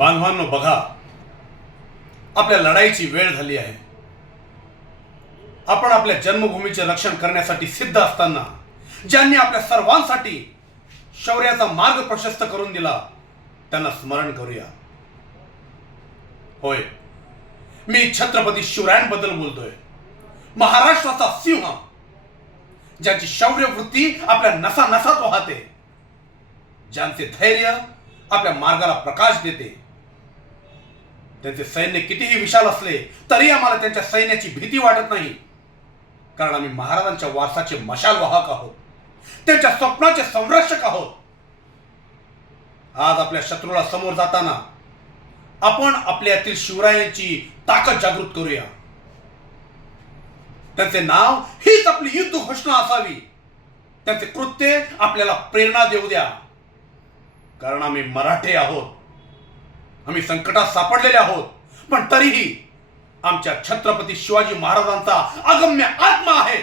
बांधवांनो बघा, आपल्या लढाईची वेळ झाली आहे. आपण आपल्या जन्मभूमीचे रक्षण करण्यासाठी सिद्ध असताना ज्यांनी आपल्या सर्वांसाठी शौर्याचा मार्ग प्रशस्त करून दिला त्यांना स्मरण करूया. होय, मी छत्रपती शिवरायांबद्दल बोलतोय. महाराष्ट्राचा सिंह, ज्यांची शौर्य वृत्ती आपल्या नसा नसात वाहते, ज्यांचे धैर्य आपल्या मार्गाला प्रकाश देते. त्यांचे सैन्य कितीही विशाल असले तरी आम्हाला त्यांच्या सैन्याची भीती वाटत नाही, कारण आम्ही महाराजांच्या वारसाचे मशाल वाहक आहोत, त्यांच्या स्वप्नाचे संरक्षक आहोत. आज आपल्या शत्रूला समोर जाताना आपण आपल्यातील शिवरायांची ताकद जागृत करूया. त्यांचे नाव हीच आपली युद्ध घोषणा असावी. त्यांचे कृत्य आपल्याला प्रेरणा देऊ द्या, कारण आम्ही मराठे आहोत. आम्ही संकटात सापडलेले आहोत, पण तरीही आमच्या छत्रपती शिवाजी महाराजांचा अगम्य आत्मा आहे.